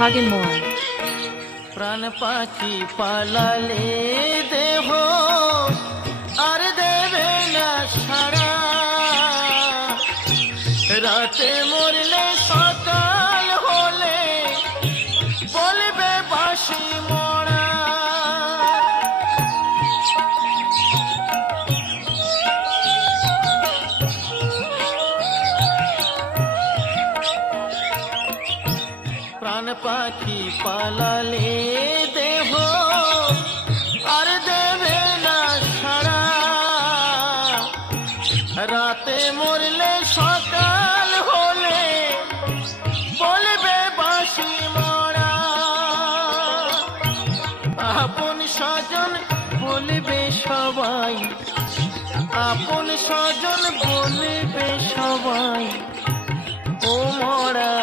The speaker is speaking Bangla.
Hagen Moore. প্রাণ পাখি পালালে দেহ আর দেবে না সারা, রাতে মরলে সকাল হলে বলবে বাসি মরা। প্রাণ পাখি পালালে দেহ আর দেবে না সারা, রাতে মরলে সকাল হলে বলবে বাসি মরা। আপন স্বজন বলবে সবাই, আপন স্বজন বলবে সবাই, ও মরা